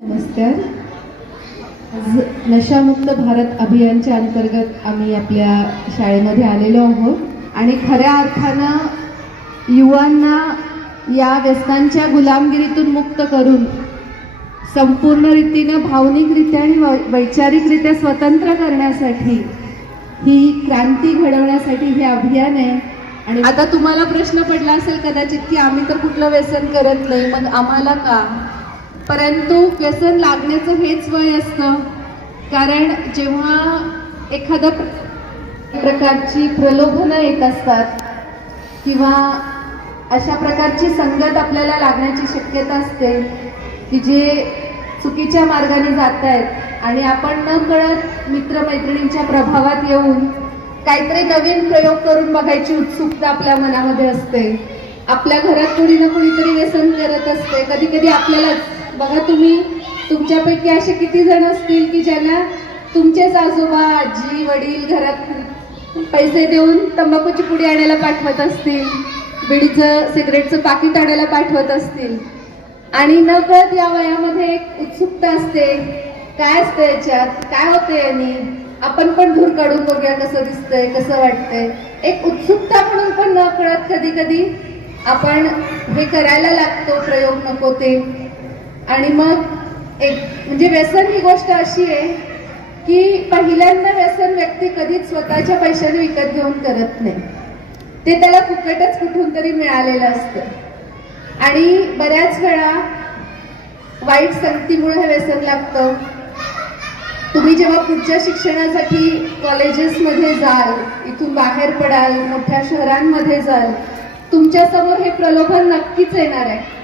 नमस्कार. आज नशामुक्त भारत अभियानच्या अंतर्गत आम्ही आपल्या शाळेमध्ये आलेलो आहोत आणि खऱ्या अर्थानं युवांना या व्यसनांच्या गुलामगिरीतून मुक्त करून संपूर्ण रीतीनं भावनिकरित्या आणि वैचारिकरित्या स्वतंत्र करण्यासाठी ही क्रांती घडवण्यासाठी हे अभियान आहे. आणि आता तुम्हाला प्रश्न पडला असेल कदाचित की आम्ही तर कुठलं व्यसन करत नाही, मग आम्हाला का? परंतु व्यसन लागण्याचं हेच वय असतं, कारण जेव्हा एखाद्या प्रकारची प्रलोभनं येत असतात किंवा अशा प्रकारची संगत आपल्याला लागण्याची शक्यता असते की जे चुकीच्या मार्गाने जात आहेत आणि आपण न कळत मित्रमैत्रिणींच्या प्रभावात येऊन काहीतरी नवीन प्रयोग करून बघायची उत्सुकता आपल्या मनामध्ये असते. आपल्या घरात कोणी ना कोणीतरी व्यसन करत असते. कधी कधी आपल्यालाच बघा, तुमच्यापैकी असे किती जण असतील की ज्यांना तुमचेच आजोबा आजी वडील घरात पैसे देऊन तंबाखूची पुडी आणायला पाठवत असतील, बिडीचं सिगरेटचं पाकिट आणायला पाठवत असतील आणि नकळत या वयामध्ये एक उत्सुकता असते, काय असतं याच्यात, काय होतं याने, आपण पण धूर काढून बघूया कसं दिसतंय कसं वाटतंय. एक उत्सुकता म्हणून पण न कळत कधी कधी आपण हे करायला लागतो प्रयोग नको ते. आणि मग एक म्हणजे व्यसन ही गोष्ट अशी आहे की पहिल्यांदा व्यसन व्यक्ती कधीच स्वतःच्या पैशाने विकत घेऊन करत नाही, ते त्याला फुकटच कुठून तरी मिळालेलं असतं आणि बऱ्याच वेळा वाईट संगतीमुळे हे व्यसन लागतं. तुम्ही जेव्हा पुढच्या शिक्षणासाठी कॉलेजेसमध्ये जाल, इथून बाहेर पडाल, मोठ्या शहरांमध्ये जाल, तुमच्या समोर हे प्रलोभन नक्कीच येणार आहे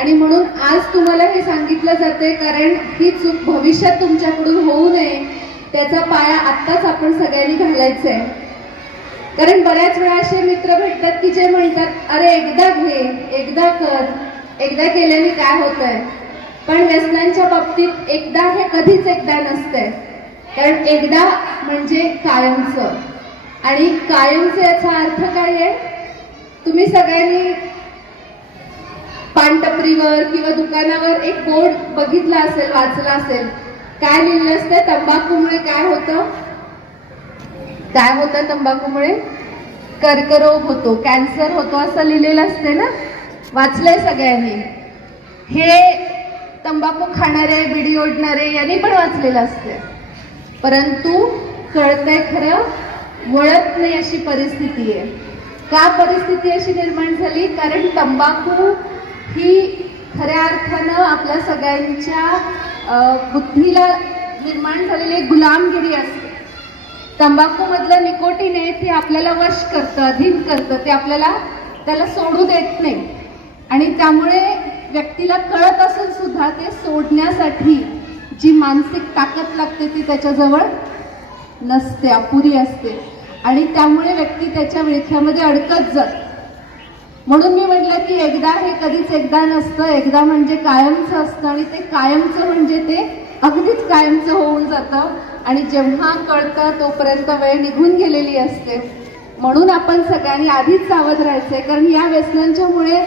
आणि म्हणून आज तुम्हाला हे सांगितलं जाते, कारण ही चूक भविष्यात तुमच्याकडून होऊ नये त्याचा पाया आत्ताच आपण सगळ्यांनी घालायचा आहे. कारण बऱ्याच वेळा असे मित्र भेटतात की जे म्हणतात, अरे एकदा घे, एकदा कर, एकदा केल्याने काय होतंय. पण व्यसनांच्या बाबतीत एकदा हे कधीच एकदा नसतंय, कारण एकदा म्हणजे कायमचं. आणि कायमचं याचा अर्थ काय आहे? तुम्ही सगळ्यांनी पानटपरीवर किंवा दुकानावर एक बोर्ड बघितला असेल, वाचला असेल, काय लिहिलं असतं? तंबाखूमुळे काय होतं? काय होतं तंबाखूमुळे? कर्करोग होतो, कॅन्सर होतो असं लिहिलेलं असते ना, वाचलंय सगळ्यांनी. हे तंबाखू खाणारे बिडी ओढणारे यांनी पण वाचलेलं असते, परंतु कळतंय खरं, वळत नाही अशी परिस्थिती आहे. का परिस्थिती अशी निर्माण झाली? कारण तंबाखू ही खऱ्या अर्थानं आपल्या सगळ्यांच्या बुद्धीला निर्माण झालेली एक गुलामगिरी असते. तंबाखूमधलं निकोटीन आहे ते आपल्याला वश करतं, अधीन करतं, ते आपल्याला त्याला सोडू देत नाही आणि त्यामुळे व्यक्तीला कळत असून सुद्धा ते सोडण्यासाठी जी मानसिक ताकद लागते ती त्याच्याजवळ नसते, अपुरी असते आणि त्यामुळे व्यक्ती त्याच्या विळख्यामध्ये अडकत जाते. म्हणून मी म्हटलं की एकदा हे कधीच एकदा नसतं, एकदा म्हणजे कायमचं असतं आणि ते कायमचं म्हणजे ते अगदीच कायमचं होऊन जातं आणि जेव्हा कळतं तोपर्यंत वेळ निघून गेलेली असते. म्हणून आपण सगळ्यांनी आधीच सावध राहायचंय, कारण या व्यसनांच्यामुळे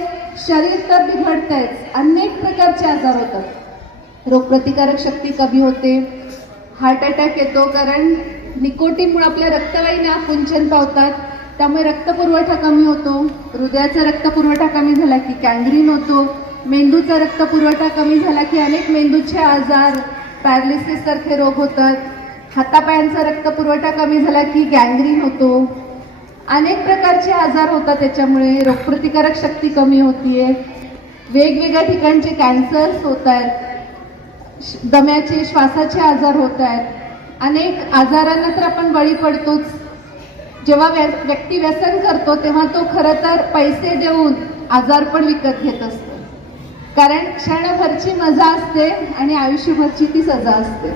शरीर तर बिघडतंयच, अनेक प्रकारचे आजार होतात. रोगप्रतिकारक शक्ती कमी होते, हार्ट अटॅक येतो, कारण निकोटीनमुळे आपल्या रक्तवाहिन्या कुंचन पावतात, त्यामुळे रक्तपुरवठा कमी होतो. हृदयाचा रक्तपुरवठा कमी झाला की गँग्रीन होतो. मेंदूचा रक्तपुरवठा कमी झाला की अनेक मेंदूचे आजार, पॅरालिसिस सारखे रोग होतात. हातापायांचा रक्तपुरवठा कमी झाला की गँग्रीन होतो. अनेक प्रकारचे आजार होतात त्याच्यामुळे. रोगप्रतिकारक शक्ती कमी होतीये, वेगवेगळ्या ठिकाणचे कॅन्सर्स होत आहेत, दम्याचे श्वासाचे आजार होत आहेत. अनेक आजारांना तर आपण बळी पडतोच. जेव्हा व्यक्ती व्यसन करतो तेव्हा तो खरं तर पैसे देऊन आजार पण विकत घेत असतो, कारण क्षणभरची मजा असते आणि आयुष्यभरची ती सजा असते.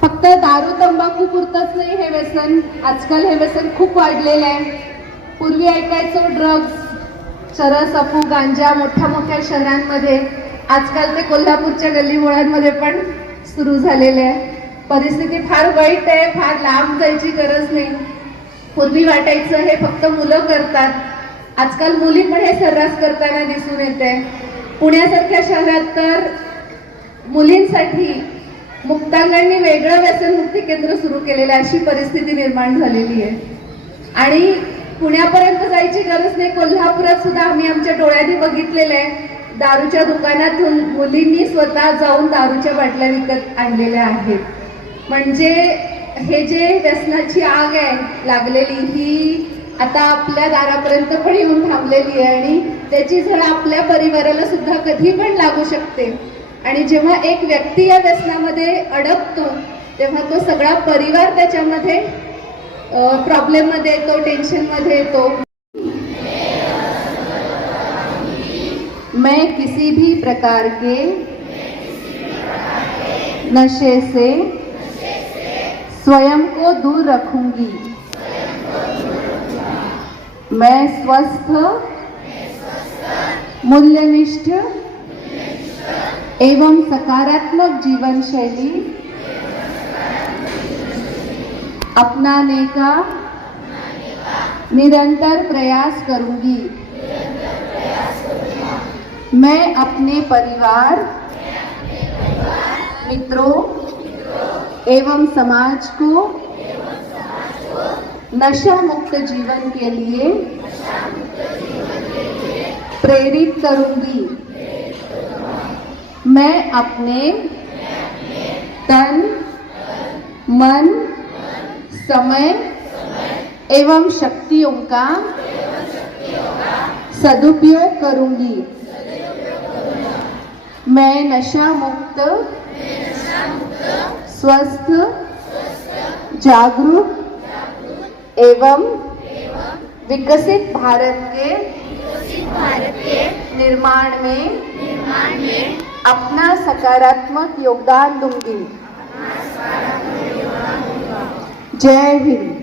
फक्त दारू तंबाखू पुरतच नाही हे व्यसन, आजकाल हे व्यसन खूप वाढलेलं आहे. पूर्वी ऐकायचो ड्रग्स, चरस, अफू, गांजा मोठ्या मोठ्या शहरांमध्ये, आजकाल ते कोल्हापूरच्या गल्लीबोळांमध्ये पण सुरू झालेले आहे. परिस्थिती फार वाईट आहे, फार लांब जायची गरज नाही. पूर्वी वाटायचं हे फक्त मुलं करतात, आजकाल मुली पण हे सर्रास करताना दिसून येते. पुण्यासारख्या शहरात तर मुलींसाठी मुक्तांगणनी वेगळं व्यसनमुक्ती केंद्र सुरू केलेलं आहे, अशी परिस्थिती निर्माण झालेली आहे. आणि पुण्यापर्यंत जायची गरज नाही, कोल्हापुरात सुद्धा आम्ही आमच्या डोळ्यांनी बघितलेलं आहे. दारूच्या दुकानातून मुलींनी स्वतः जाऊन दारूच्या बाटल्या विकत आणलेल्या आहेत. म्हणजे हे जे व्यसनाची आग आहे लागलेली, ही आता आपल्या दारापर्यंत पण येऊन थांबलेली आहे आणि त्याची झळ आपल्या परिवाराला सुद्धा कधी पण लागू शकते. आणि जेव्हा एक व्यक्ती या व्यसनामध्ये अडकतो तेव्हा तो सगळा परिवार त्याच्यामध्ये प्रॉब्लेममध्ये येतो, टेन्शनमध्ये येतो. मैं किसी भी प्रकार के नशे से स्वयं को दूर रखूंगी. मैं स्वस्थ, मूल्यनिष्ठ एवं सकारात्मक जीवन शैली अपनाने का निरंतर प्रयास करूंगी. मैं अपने परिवार, मित्रों एवं समाज को नशा मुक्त जीवन के लिए प्रेरित करूंगी. मैं अपने तन, मन, समय एवं शक्तियों का सदुपयोग करूंगी. मैं नशा मुक्त, स्वस्थ, जागरूक एवं विकसित भारत के निर्माण में अपना सकारात्मक योगदान दूंगी. जय हिंद.